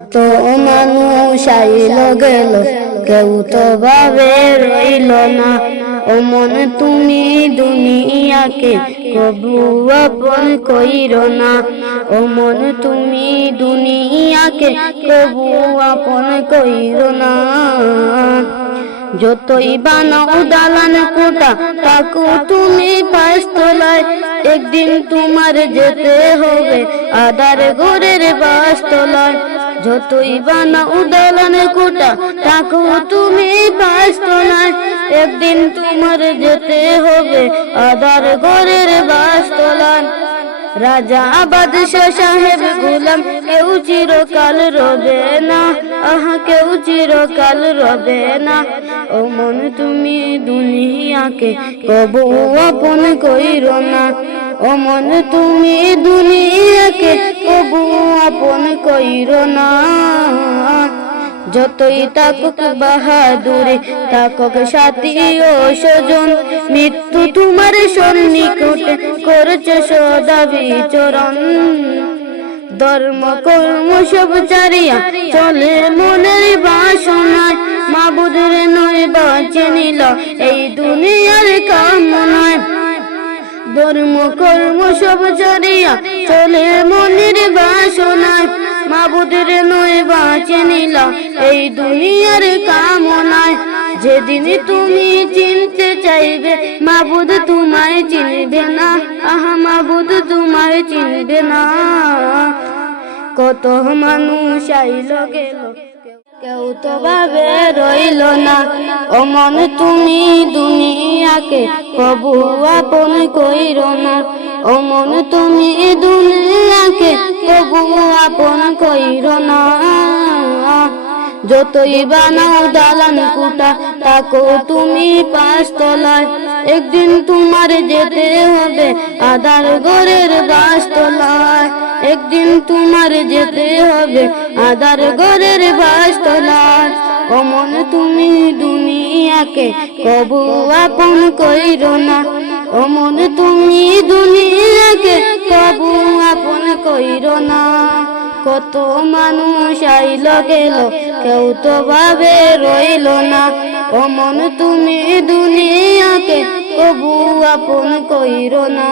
তো মানুষ আইল গেল, কেউ তো ভাবে রইল না। ও মন তুমি দুনিয়াকে কবু আপন কইর না। ও মন তুমি দুনিয়াকে কবু আপন কইর না। যতই বানাও দালান কোটা, তাকু তুমি পাঁচতলায়। একদিন তোমার যেতে হবে আদার ঘরের বাসতলায়। যতই বানাও দালান কোটা, তাকু তুমি পাঁচতলায়। একদিন তোমার যেতে হবে আদার ঘরের বাসতলায়। রাজা বাদশাহ সাহেব গোলাম কেউ চিরকাল রবে না। আহা কেউ চিরকাল রবে না। ও মন তুমি দুনিয়াকে কবু আপন কইর না। ও মন তুমি দুনিয়াকে কবু আপন কইর না। যতই তাকুক বাহাদুরি, তাকুক সাথী ও স্বজন, মৃত্যু তোমার সন্নিকটে করছে সদা বিচরণ। ধর্ম কর্ম সব চারিয়া চলে মনের বাসনায়। মাবুদের নয় বাঁচে নিল এই দুনিয়ার কামনায়। ধর্ম কর্ম সব চারিয়া চলে মনের বাসনায়। মাবুদের নয় বাঁচে নিল এই দুনিয়ার কামনায়। যেদিন তুমি চিনতে চাইবে মাবুদ তোমায় চিনবে না। আহা মাবুদ তোমায় চিনবে না। কত মানুষ আইল গেল, কেউ তো ভাবে রইল না। ও মন তুমি দুনিয়াকে কবু আপন কইর না। ও মন তুমি দুনিয়াকে কবু আপন কইর না। যতই বানাও দালান কোটা, তাকো তুমি পাঁচতলায়। একদিন তোমার যেতে হবে আদার ঘরের বাসতলায়। একদিন তোমার যেতে হবে আদার ঘরের বাসতলায়। ও মন তুমি দুনিয়াকে কবু আপন কইর না। ও মন তুমি দুনিয়াকে কবু আপন কইর না। কত মানুষ আইল গেল, কেউ তো ভাবে রইল না। ও মন তুমি দুনিয়াকে কবু আপন কইর না।